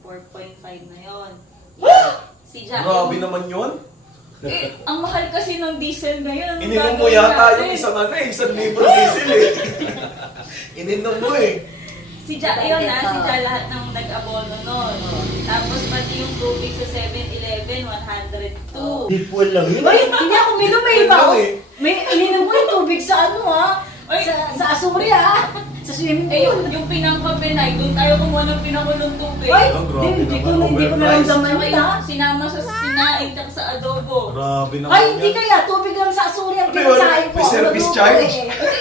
4.5 na yun. Si Grabe naman yun. Ang mahal kasi ng diesel ngayon. Ininom mo yata yung isang libro diesel eh. Ininom mo eh. Si Ja, yun si Ja lahat ng nag-abono nun. Tapos pati yung tubig sa 7-Eleven, 102. Di po lang yun. Uy, hindi ako minum eh. Ano eh? May ininom ko yung tubig sa ano sa Asoria sa swimming Eh, pool. yung pinangkapenay, doon tayo kumuha ng pinangulong tubig. Uy, Oh, grabe hindi ko naman, overpriced. naramdaman Saka yun yung sinama sa sinaing at sa adobo. Grabe naman Ay, yan. hindi kaya. Tubig lang sa Asoria ang Ano yun? pinasahin ko. May service Ano, charge?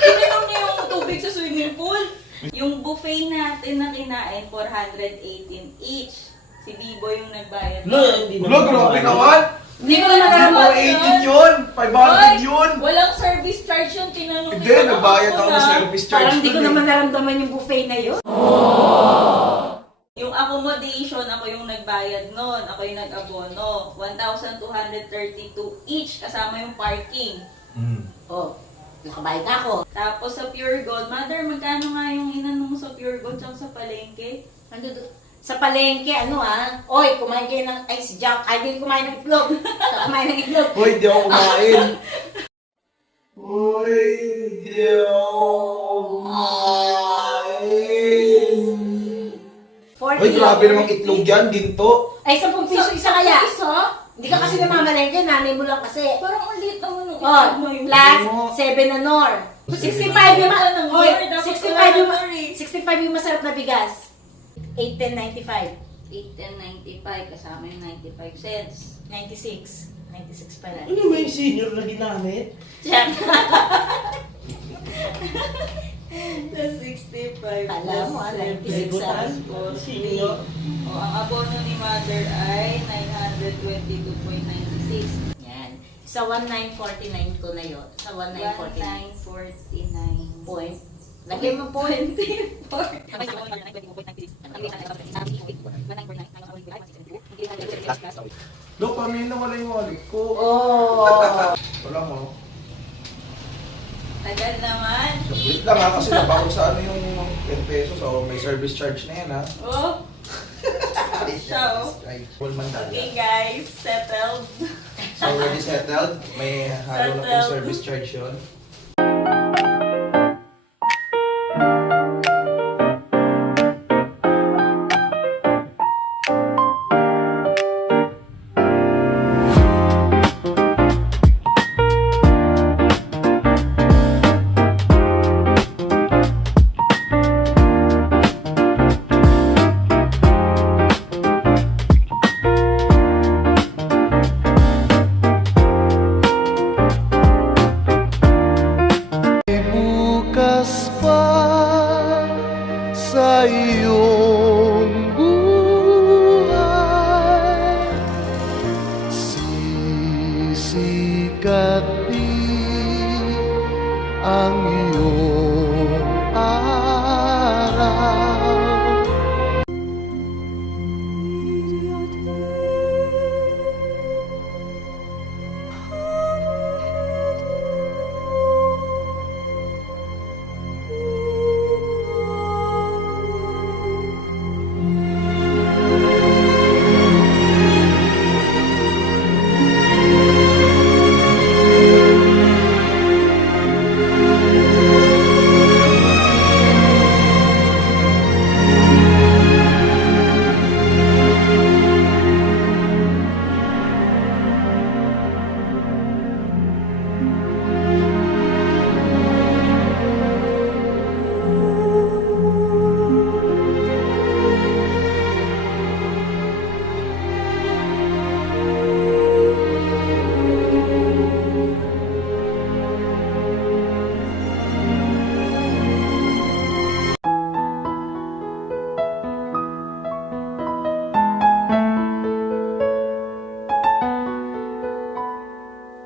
Ininom niyo yung tubig sa swimming pool. Yung buffet natin na kinain, 418 each. Si Bibo yung nagbayad. Ulo, grabe naman. Hindi ko na nararamdaman. 418 yun. 500 yun. Walang service charge yung tinanong Hindi, nagbayad ako ng service charge. Parang hindi ko dun eh. naman naramdaman yung buffet na yun. Yung accommodation, ako yung nagbayad nun. Ako yung nag-abono. 1,232 each kasama yung parking. Oh, nakabayad na ako. Tapos sa Pure Gold, Mother, magkano nga yung inanong mo sa Pure Gold tsaka sa palengke? Sa palengke, oy, kumain kayo ng ice jack. Ay, hindi kumain ng itlog. Kumain ng itlog. Uy, di ako kumain. Uy, di ako kumain. 40. Uy, grabe namang itlog yan, ginto. Ay, 10 piso isa kaya. Isa? Hindi ka kasi namamalengke, nanay mo lang kasi. Parang ang liit naman nung Oh, itlog mo yung plus 7 na nor. 65 yung Oy, 65 yung 65 yung masarap na bigas. 810.95. 8,1095 kasama yung 95 cents. 96. 96 pala. Ano ba yung senior na ginamit? Plus 65 Kala mo, plus 7 96 plus Senior. 3. O, ang abono ni Mother ay 922.96. Yan. Sa 1949 ko na yun. Sa 1949 1949. point. Lagay mo point. 24. Lo, paano yun nawala yung wallet ko? Oh. Wala mo. Tagal naman. Wait lang ha, kasi nabakot sa ano yung 10 pesos. So, may service charge na yan ha. Oh. Siya, oh. Full mandala. Okay guys, settled. So, already settled. May halo na pong Settled. service charge yun. Bukas pa sa iyong buhay, sisikat din ang iyong araw.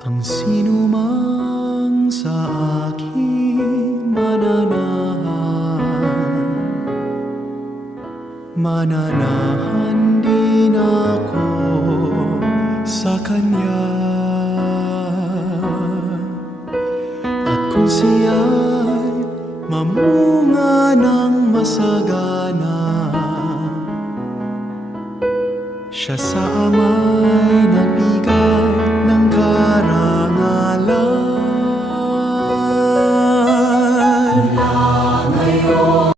Ang sinumang sa aking mananahan din ako sa Kanya. At kung siya'y mamunga ng masagana, siya sa ama'y nag